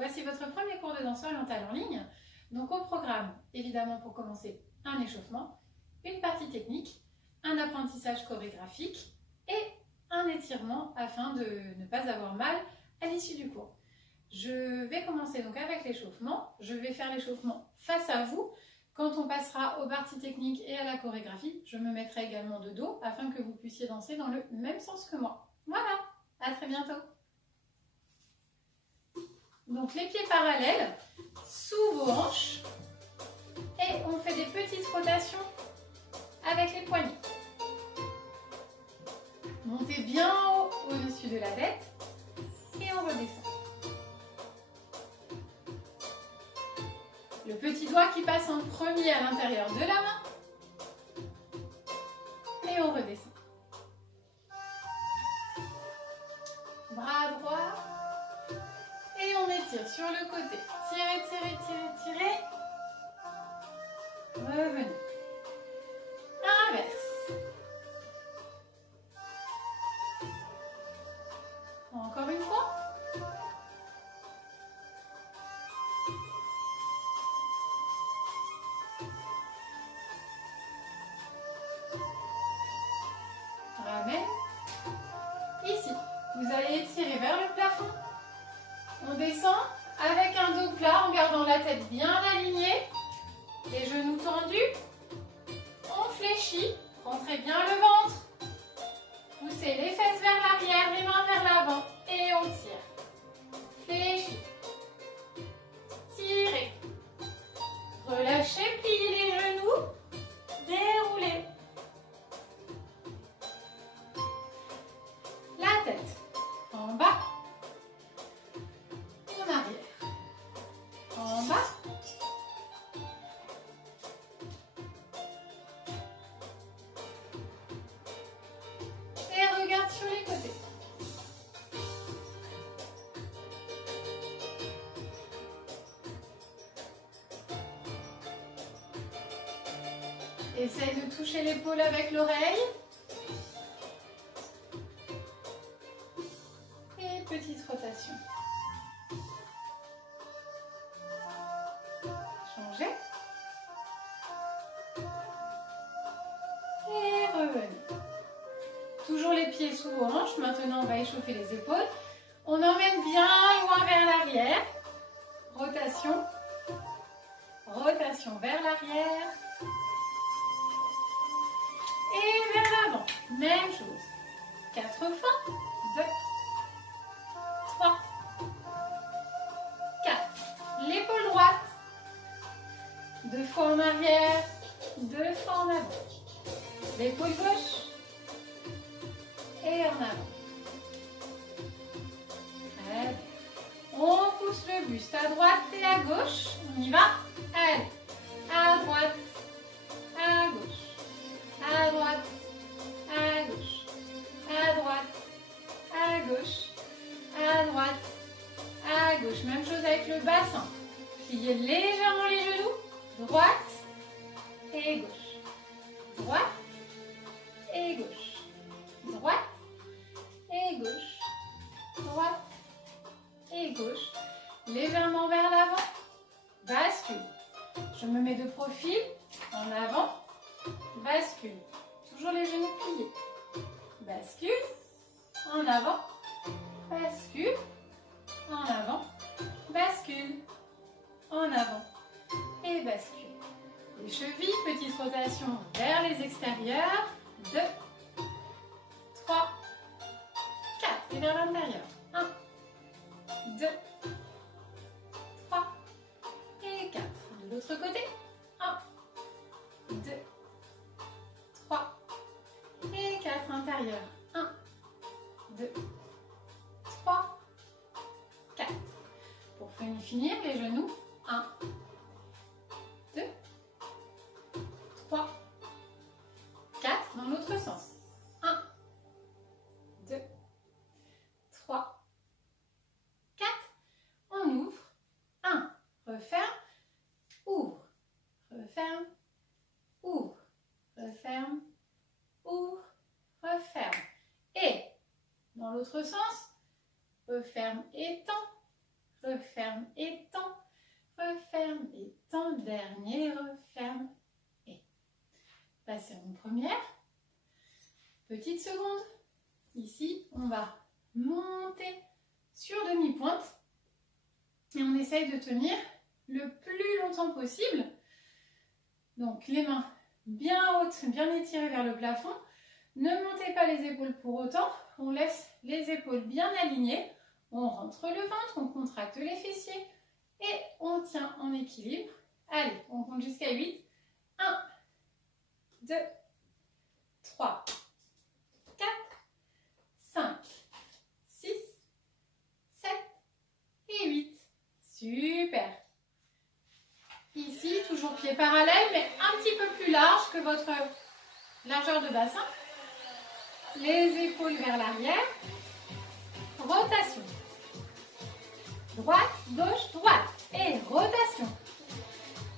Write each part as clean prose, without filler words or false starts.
Voici votre premier cours de danse orientale en ligne. Donc au programme, évidemment pour commencer, un échauffement, une partie technique, un apprentissage chorégraphique et un étirement afin de ne pas avoir mal à l'issue du cours. Je vais commencer donc avec l'échauffement. Je vais faire l'échauffement face à vous. Quand on passera aux parties techniques et à la chorégraphie, je me mettrai également de dos afin que vous puissiez danser dans le même sens que moi. Voilà, à très bientôt. Donc les pieds parallèles, sous vos hanches et on fait des petites rotations avec les poignets. Montez bien haut au-dessus de la tête et on redescend. Le petit doigt qui passe en premier à l'intérieur de la main et on redescend. Bras droit et on étire sur le côté. Tirez, tirez, tirez, tirez. Revenez. Inverse. Encore une fois. Ramène. Ici, vous allez étirer vers le plafond. On descend avec un dos plat en gardant la tête bien alignée. Les genoux tendus. On fléchit. Rentrez bien le ventre. Poussez les fesses vers l'arrière, les mains vers l'avant et on tire. Fléchis. Tirez. Relâchez, pliez les genoux. Déroulez. La tête en bas. En arrière. En bas. Et regarde sur les côtés. Essaye de toucher l'épaule avec l'oreille. Et petite rotation. Changez. Et revenez. Toujours les pieds sous vos hanches. Maintenant, on va échauffer les épaules. On emmène bien loin vers l'arrière. Rotation. Rotation vers l'arrière. Et vers l'avant. Même chose. 4 fois. 2, 3, 4. L'épaule droite. 2 fois en arrière. 2 fois en avant. L'épaule gauche. Et en avant. Très bien. On pousse le buste à droite et à gauche. On y va. Allez. À droite. À gauche. À droite. À gauche. À droite. À gauche. À droite. À gauche. Même chose avec le bassin. Pliez légèrement les genoux. Droite et gauche. Droite et gauche. Droite et gauche. Droite et gauche. Légèrement vers l'avant. Bascule. Je me mets de profil. En avant. Bascule. Toujours les genoux pliés. Bascule. En avant. Bascule. En avant. Bascule. En avant. Et bascule. Les chevilles, petite rotation vers les extérieurs. 2, 3, 4. Et vers l'intérieur. 1, 2, 3 et 4. De l'autre côté. 1, 2, 3 et 4. Intérieur. 1, 2, 3, 4. Pour finir, les genoux. 1, 2, 3, 4. Dans l'autre sens. 1, 2, 3, 4. On ouvre. 1. Referme. Ouvre. Referme. Ouvre. Referme. Ouvre. Referme. Et dans l'autre sens. Referme et tend. referme et tends, referme et tends, dernier, referme et. Passez en première, petite seconde. Ici, on va monter sur demi-pointe et on essaye de tenir le plus longtemps possible. Donc les mains bien hautes, bien étirées vers le plafond. Ne montez pas les épaules pour autant, on laisse les épaules bien alignées. On rentre le ventre, on contracte les fessiers et on tient en équilibre. Allez, on compte jusqu'à 8. 1, 2, 3, 4, 5, 6, 7 et 8. Super. Ici, toujours pieds parallèles, mais un petit peu plus large que votre largeur de bassin. Les épaules vers l'arrière. Rotation. Droite, gauche, droite. Et rotation.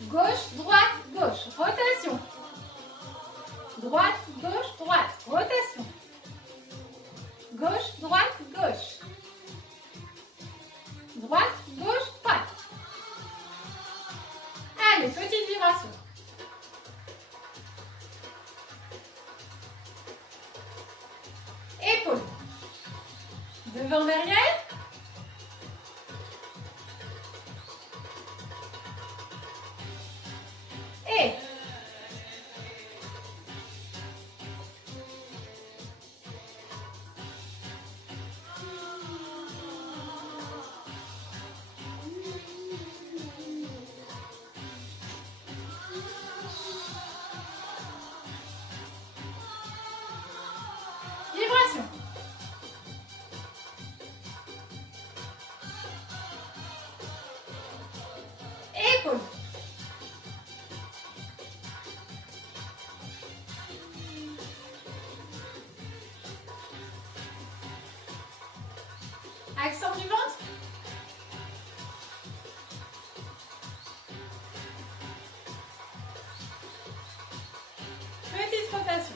Gauche, droite, gauche. Rotation. Droite, gauche, droite. Rotation. Gauche, droite, gauche. Droite, gauche, droite. Allez, petite vibration. Épaules. Devant, derrière. Et vibration. Épaules. Accent du ventre. Petite rotation.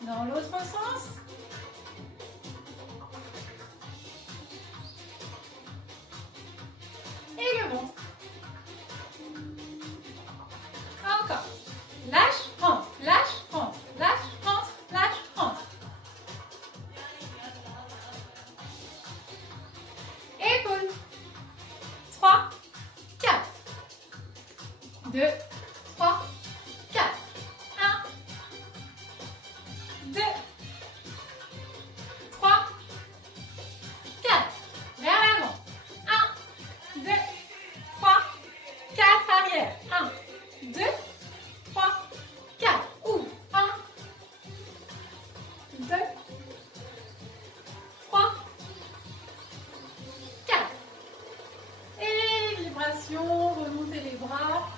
Dans l'autre sens. Et le ventre. Encore. Lâche, rentre, lâche, rentre, lâche, rentre, lâche, rentre. Épaules. 3, 4. 2, 3, 4. 1, 2, 3, 4. Vers l'avant. 1, 2, 3, 4. Arrière. 1, 2, 3, 4. Ouvre. 1, 2, 3, 4. Et vibration, remontez les bras.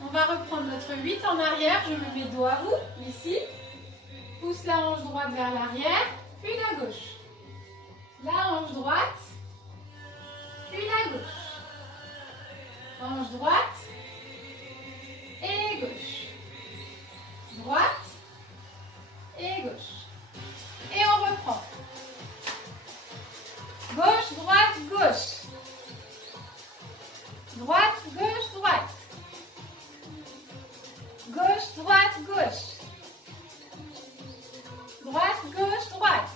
On va reprendre notre 8 en arrière. Je me mets dos à vous, ici. Pousse la hanche droite vers l'arrière, puis la gauche. La hanche droite, puis la gauche. Hanche droite et gauche. Droite et gauche. Et on reprend. Gauche, droite, gauche. Droite, gauche, droite. Gauche, droite, gauche. Droite, gauche, droite.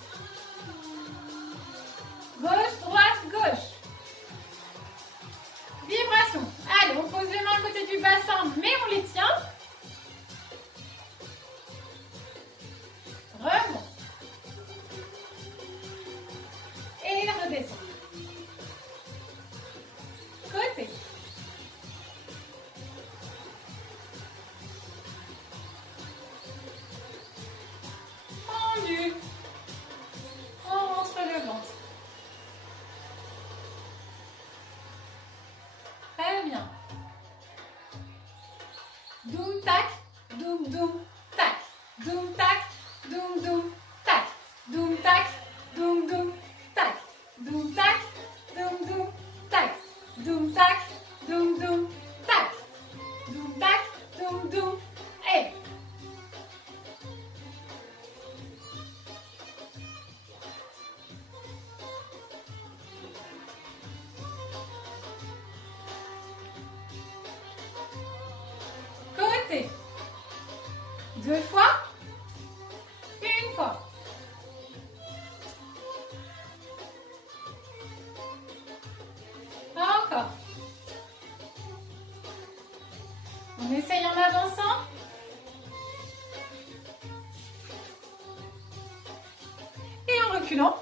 Gauche, droite, gauche. Vibration. Allez, on pose les mains à côté du bassin, mais on les tient. Remonte. Et redescend. Côté. Tendu. On rentre le ventre. Très bien. Doum tac, doum doum tac, doum tac, doum doum tac, doum tac, doum doum tac, doum tac, doum doum tac, doum tac, doum doum tac, doum tac, 2 fois, 1 fois. Encore. On essaye en avançant. Et en reculant.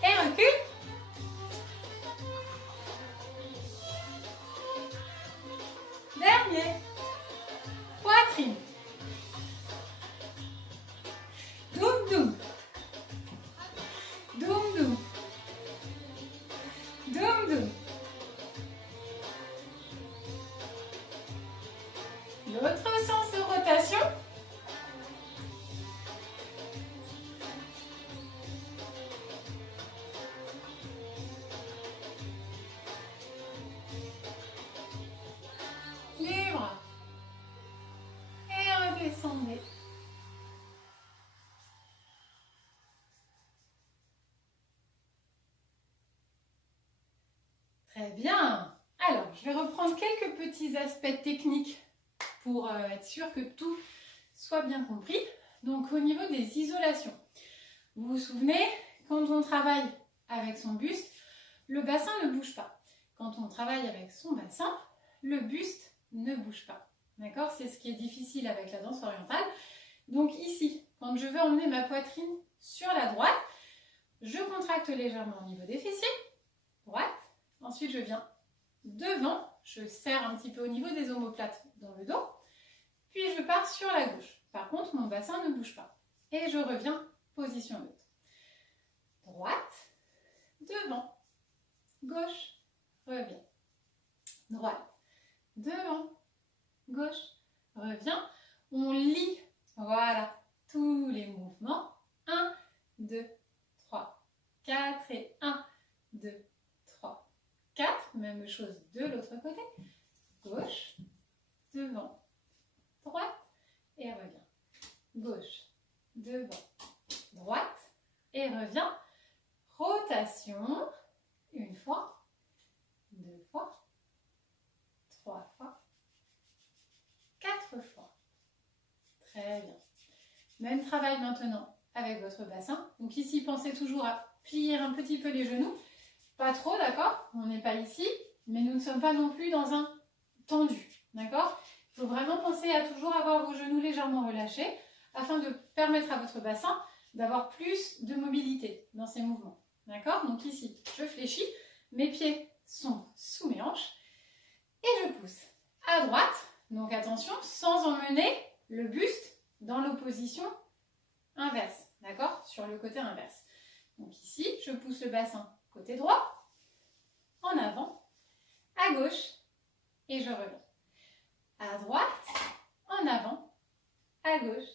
Et recule. Dernier. Poitrine. Doum doum. Doum doum. Doum doum. L'autre sens de rotation. Les bras. Et redescendez. Très bien. Alors, je vais reprendre quelques petits aspects techniques pour être sûr que tout soit bien compris. Donc, au niveau des isolations, vous vous souvenez, quand on travaille avec son buste, le bassin ne bouge pas. Quand on travaille avec son bassin, le buste ne bouge pas. D'accord? C'est ce qui est difficile avec la danse orientale. Donc ici, quand je veux emmener ma poitrine sur la droite, je contracte légèrement au niveau des fessiers, droite. Ensuite, je viens devant, je serre un petit peu au niveau des omoplates dans le dos. Puis je pars sur la gauche. Par contre, mon bassin ne bouge pas. Et je reviens, position neutre. Droite, devant, gauche, reviens. Droite, devant, gauche, reviens. On lit, voilà, tous les mouvements. 1, 2, 3, 4 et 1, 2, 3, 4. Même chose de l'autre côté. Gauche, devant, droite et reviens. Gauche, devant, droite et reviens. Rotation. 1 fois, 2 fois, 3 fois, 4 fois. Très bien. Même travail maintenant avec votre bassin. Donc ici, pensez toujours à plier un petit peu les genoux. Pas trop, d'accord? On n'est pas ici, mais nous ne sommes pas non plus dans un tendu, d'accord? Il faut vraiment penser à toujours avoir vos genoux légèrement relâchés afin de permettre à votre bassin d'avoir plus de mobilité dans ses mouvements, d'accord? Donc ici, je fléchis, mes pieds sont sous mes hanches et je pousse à droite. Donc attention, sans emmener le buste dans l'opposition inverse, d'accord? Sur le côté inverse. Donc ici, je pousse le bassin côté droit, en avant, à gauche, et je reviens. À droite, en avant, à gauche,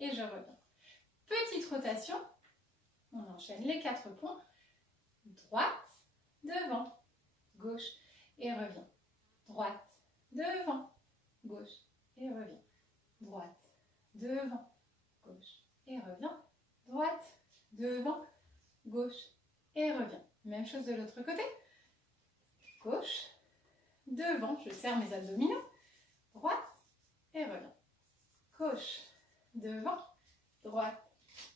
et je reviens. Petite rotation, on enchaîne les 4 points. Droite, devant, gauche, et reviens. Droite, devant, gauche, et reviens. Droite, devant, gauche, et reviens. Droite, devant, gauche, et reviens. Même chose de l'autre côté. Gauche, devant, je serre mes abdominaux. Droite, et reviens. Gauche, devant, droite,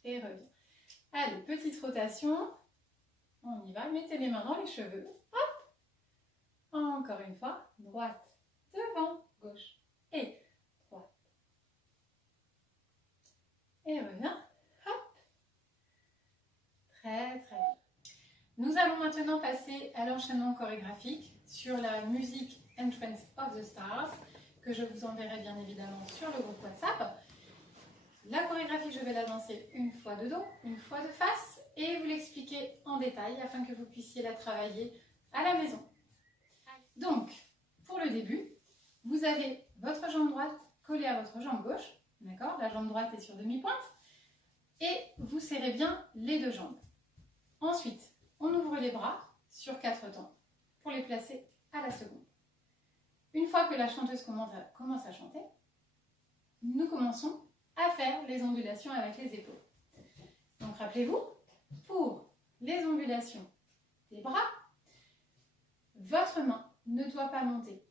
et reviens. Allez, petite rotation. On y va. Mettez les mains dans les cheveux. Hop. Encore une fois. Droite, devant, gauche, et droite. Et reviens. Hop. Très, très bien. Nous allons maintenant passer à l'enchaînement chorégraphique sur la musique Entrance of the Stars, que je vous enverrai bien évidemment sur le groupe WhatsApp. La chorégraphie, je vais la danser 1 fois de dos, 1 fois de face, et vous l'expliquer en détail afin que vous puissiez la travailler à la maison. Donc, pour le début, vous avez votre jambe droite collée à votre jambe gauche, d'accord? La jambe droite est sur demi-pointe, et vous serrez bien les 2 jambes. Ensuite, on ouvre les bras sur 4 temps pour les placer à la seconde. Une fois que la chanteuse commence à chanter, nous commençons à faire les ondulations avec les épaules. rappelez-vous, pour les ondulations des bras, votre main ne doit pas monter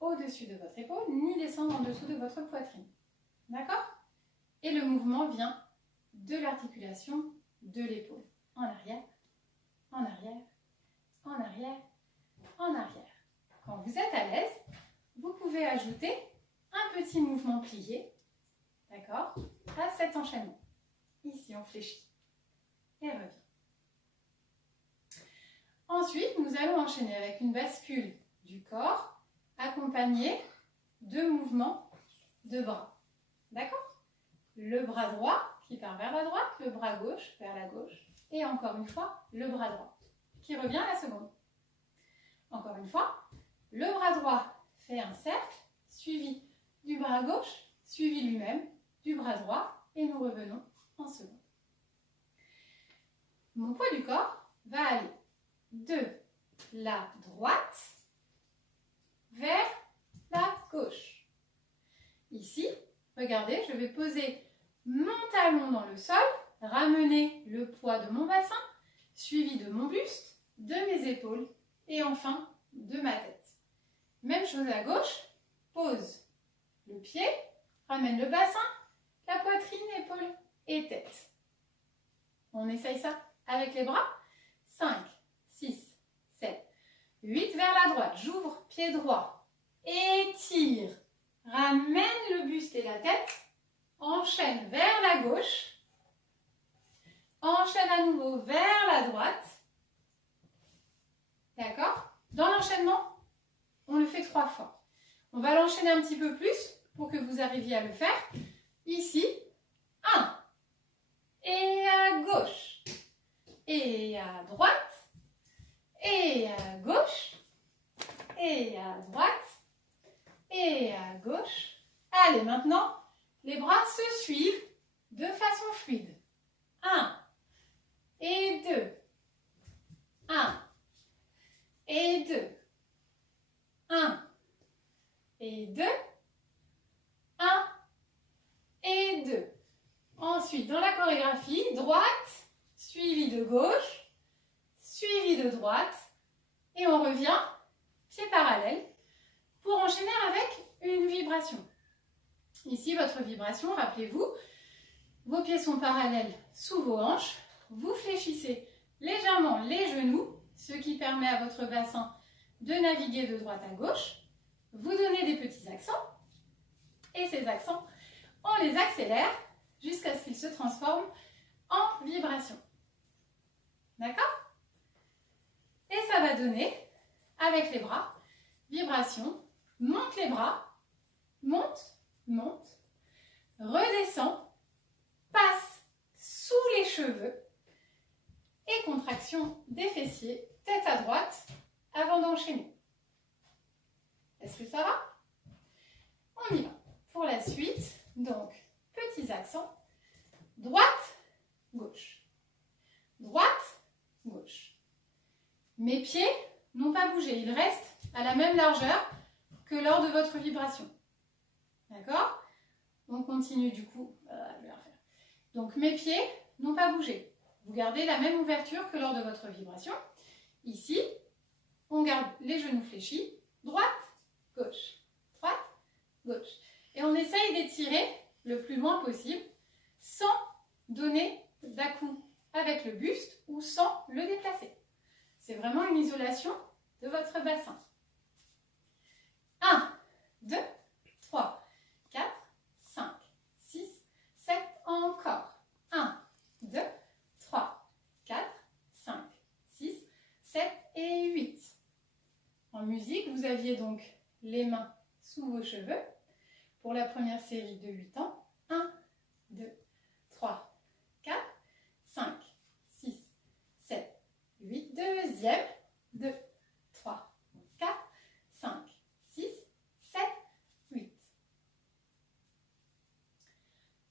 au-dessus de votre épaule ni descendre en dessous de votre poitrine. D'accord? Et le mouvement vient de l'articulation de l'épaule. En arrière, en arrière, en arrière, en arrière. Quand vous êtes à l'aise, vous pouvez ajouter un petit mouvement plié, d'accord, à cet enchaînement. Ici, on fléchit et revient. Ensuite, nous allons enchaîner avec une bascule du corps accompagnée de mouvements de bras. D'accord? Le bras droit qui part vers la droite, le bras gauche vers la gauche et encore une fois, le bras droit qui revient à la seconde. Encore une fois, le bras droit fait un cercle suivi du bras gauche, suivi lui-même du bras droit et nous revenons en seconde. Mon poids du corps va aller de la droite vers la gauche. Ici, regardez, je vais poser mon talon dans le sol, ramener le poids de mon bassin, suivi de mon buste, de mes épaules et enfin de ma tête. Même chose à gauche, pose le pied, ramène le bassin, la poitrine, épaule et tête. On essaye ça avec les bras. 5, 6, 7, 8 vers la droite. J'ouvre pied droit, étire, ramène le buste et la tête, enchaîne vers la gauche, enchaîne à nouveau vers la droite. D'accord? Dans l'enchaînement, on le fait 3 fois. On va l'enchaîner un petit peu plus pour que vous arriviez à le faire. Ici, 1. Et à gauche. Et à droite. Et à gauche. Et à droite. Et à gauche. Allez, maintenant, les bras se suivent de façon fluide. 1 et 2. 1 et 2. 1 et 2. 1 et 2. Ensuite, dans la chorégraphie, droite, suivi de gauche, suivi de droite. Et on revient, pieds parallèles, pour enchaîner avec une vibration. Ici, votre vibration, rappelez-vous, vos pieds sont parallèles sous vos hanches. Vous fléchissez légèrement les genoux, ce qui permet à votre bassin de naviguer de droite à gauche. Vous donnez des petits accents. Et ces accents, on les accélère jusqu'à ce qu'ils se transforment en vibration. D'accord? Et ça va donner, avec les bras, vibration, monte les bras, monte, monte, redescend, passe sous les cheveux et contraction des fessiers, tête à droite, avant d'enchaîner. Est-ce que ça va? On y va. Pour la suite, donc, petits accents, droite, gauche, droite, gauche. Mes pieds n'ont pas bougé, ils restent à la même largeur que lors de votre vibration. D'accord? On continue du coup, je vais refaire. Donc mes pieds n'ont pas bougé. Vous gardez la même ouverture que lors de votre vibration. Ici, on garde les genoux fléchis, droite, gauche, droite, gauche. Et on essaye d'étirer le plus loin possible sans donner d'à-coups avec le buste ou sans le déplacer. C'est vraiment une isolation de votre bassin. 1, 2, 3, 4, 5, 6, 7, encore. 1, 2, 3, 4, 5, 6, 7 et 8. En musique, vous aviez donc les mains sous vos cheveux. Pour la première série de 8 temps, 1, 2, 3, 4, 5, 6, 7, 8. Deuxième, 2, 3, 4, 5, 6, 7, 8.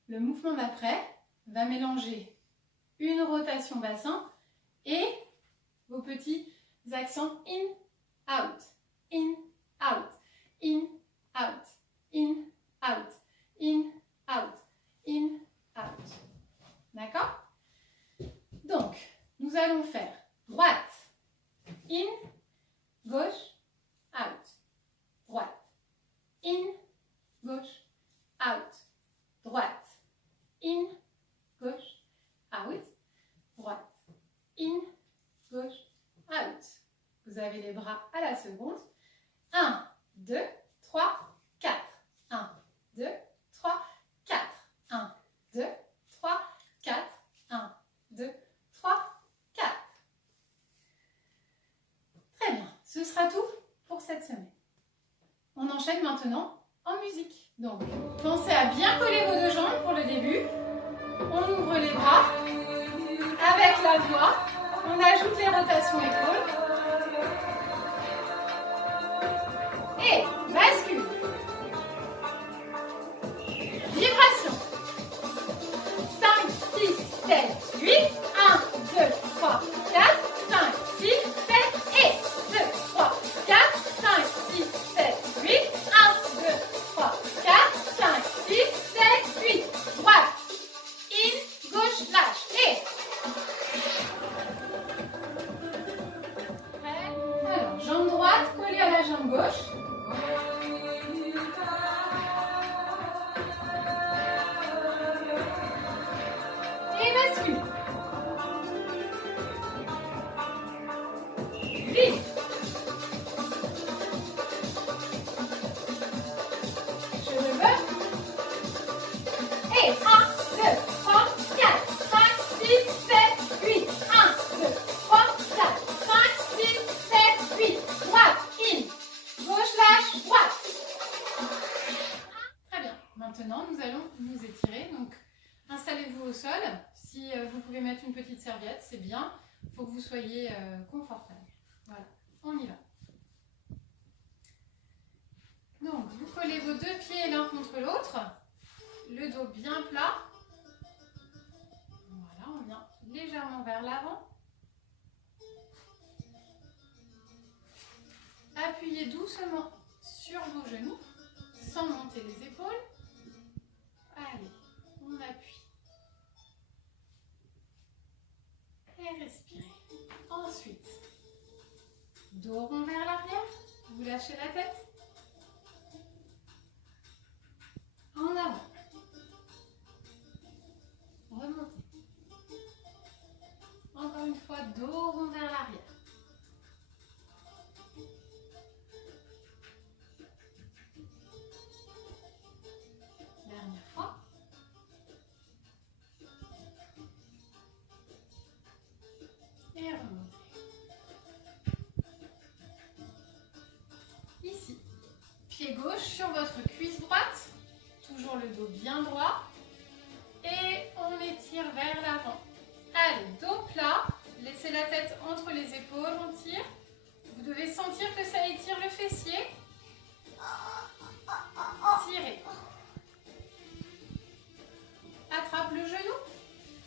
Le mouvement d'après va mélanger une rotation bassin et vos petits accents in, out, in, out, in, out, in, out, in, out, in, out. D'accord? en musique. Donc, pensez à bien coller vos deux jambes pour le début. On ouvre les bras. Avec la voix, on ajoute les rotations épaules. Et bascule. Vibration. 5, 6, 7, 8. 1, 2, 3, 4, 5, 6, 7 et 2, 3, 4, 5, 6, 7, 8. 1, 2, 3, 4, 5, 6, 7, 8. Droite. In, gauche, lâche. Et. Alors, jambe droite collée à la jambe gauche. Et bascule. Vite. Je relève. Et 1, 2, 3, 4, 5, 6, 7, 8. 1, 2, 3, 4, 5, 6, 7, 8. Droite, in. Gauche, lâche, droite. Très bien. Maintenant, nous allons nous étirer. Donc, installez-vous au sol. Si vous pouvez mettre une petite serviette, c'est bien. Il faut que vous soyez confortable. Voilà, on y va. Donc, vous collez vos deux pieds l'un contre l'autre. Le dos bien plat. Voilà, on vient légèrement vers l'avant. Appuyez doucement sur vos genoux, sans monter les épaules. Allez, on appuie. Et respirez. Ensuite, dos rond vers l'arrière. Vous lâchez la tête. En avant. Remontez. Encore une fois, dos rond vers l'arrière. Dernière fois. Et remontez. Ici. Pied gauche sur votre cuisse droite. Toujours le dos bien droit. Et on étire vers l'avant. Allez, dos plat. Laissez la tête entre les épaules, on tire. Vous devez sentir que ça étire le fessier. Tirez. Attrape le genou.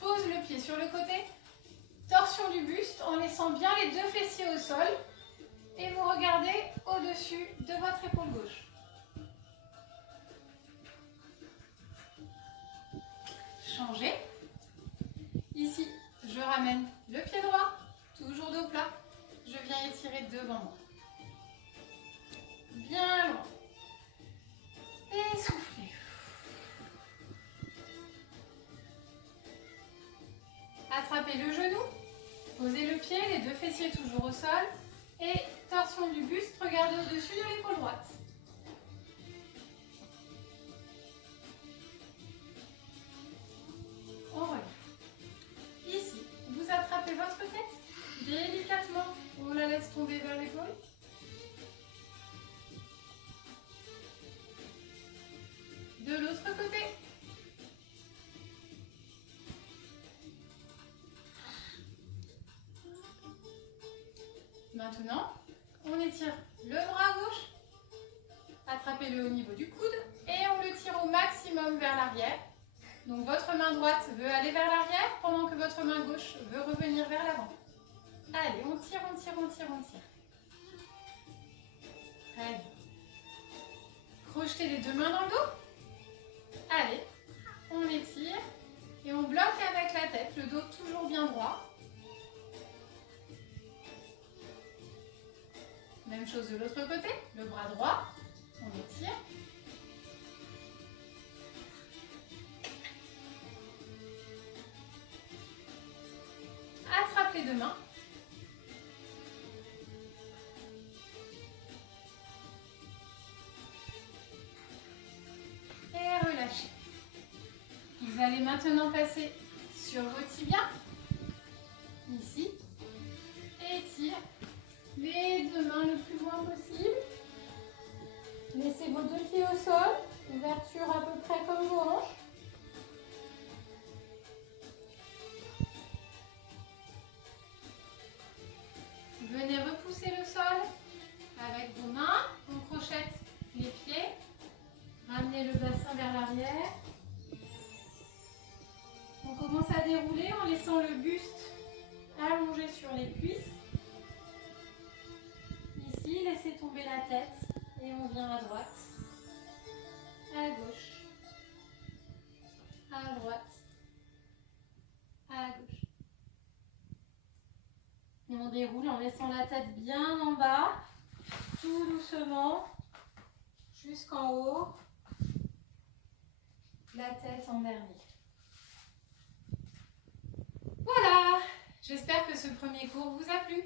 Pose le pied sur le côté. Torsion du buste en laissant bien les deux fessiers au sol. Et vous regardez au-dessus de votre épaule gauche. Changez. Ici, je ramène le pied droit, toujours dos plat. Je viens étirer devant moi. Bien loin. Et soufflez. Attrapez le genou. Posez le pied, les deux fessiers toujours au sol. Et torsion du buste, regardez au-dessus de l'épaule droite. On relève. Ici, vous attrapez votre tête délicatement. On la laisse tomber vers l'épaule. De l'autre côté. Maintenant, on étire le bras gauche. Attrapez-le au niveau du coude et on le tire au maximum vers l'arrière. Donc votre main droite veut aller vers l'arrière pendant que votre main gauche veut revenir vers l'avant. Allez, on tire, on tire, on tire, on tire. Très bien. Crochetez les deux mains dans le dos. Allez, on étire et on bloque avec la tête, le dos toujours bien droit. Même chose de l'autre côté, le bras droit, on étire. Attrape les deux mains. Et relâchez. Vous allez maintenant passer sur vos tibias. Ici. Étire les deux mains le plus loin possible. Laissez vos deux pieds au sol. Ouverture à peu près comme vos hanches. Venez repousser le sol avec vos mains. On crochette les pieds. Ramenez le bassin vers l'arrière. On commence à dérouler en laissant le buste allongé sur les cuisses. Ici, laissez tomber la tête et on vient à droite, à gauche, à droite, à gauche. Et on déroule en laissant la tête bien en bas, tout doucement, jusqu'en haut, la tête en dernier. Voilà, j'espère que ce premier cours vous a plu.